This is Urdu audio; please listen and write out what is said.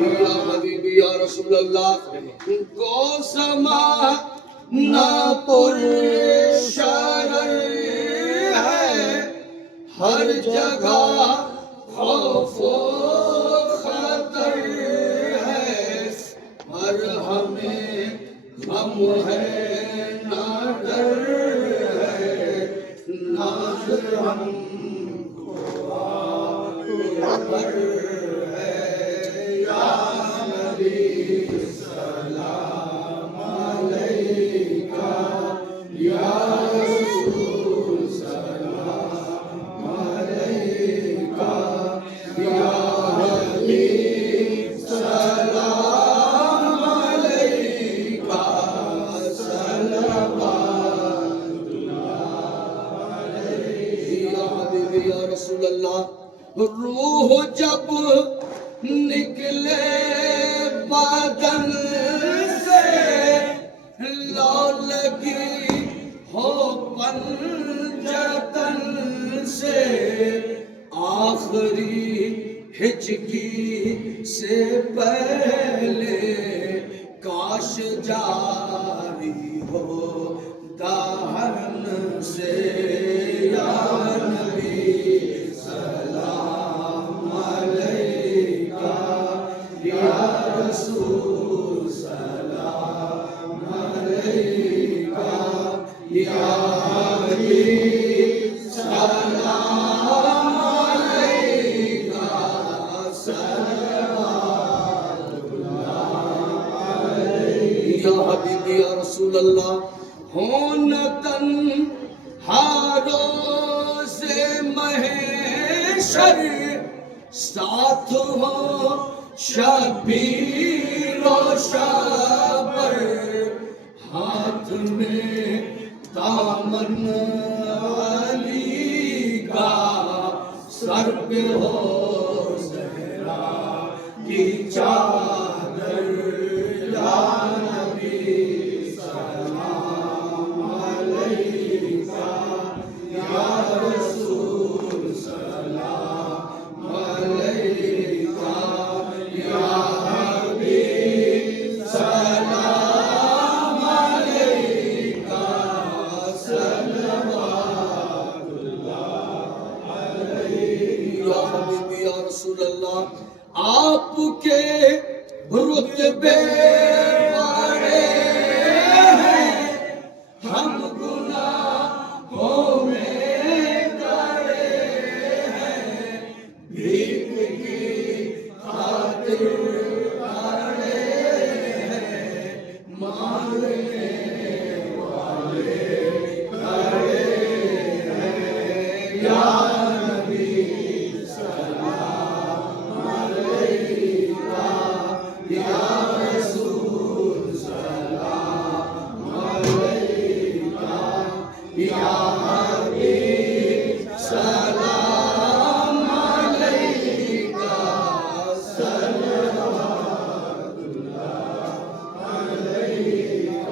یا حبیبی یا رسول اللہ گوسما نہ پر شرر ہے، ہر جگہ خوف و خطر ہے، پر ہمیں غم ہے نہ ڈر ہے، ناز ہم کو آپ پر ہے۔ یا نبی سلام علیکہ، یا رسول سلام علیکہ، یا حبیب سلام علیکہ، صلوات اللہ علیہ۔ یا حبیبی یا رسول اللہ روح جب نکلے بدن سے، لو لگی ہو پنجتن سے، آخری ہچکی سے پہلے کاش جاری ہو دہن سے۔ یا نبی سلام علیکہ، یا رسول سلام علیکہ، یا حبیب سلام علیکہ، صلوات اللہ علیہ۔ یا حبیبی یا رسول اللہ ہون تنہاروں سے محشر، ساتھ ہو شبیر و شابر، ہاتھ میں دامن علی کا، سر پہ ہو زہرا کی چادر۔ یا نبی سلام علیکہ، یا رسول سلام علیکہ، یا حبیب سلام علیکہ، صلوات اللہ علیہ۔ یا حبیبی یا رسول اللہ آپ کے رتبے بڑے ہیں، ہم گناہوں میں کڑے ہیں، بھیک کی خاطر کھڑے ہیں، مانگنے والے کھڑے ہیں۔ یا نبی سلام علیکہ، یا رسول سلام علیکہ، یا حبیب سلام علیکہ، صلوات اللہ علیکہ۔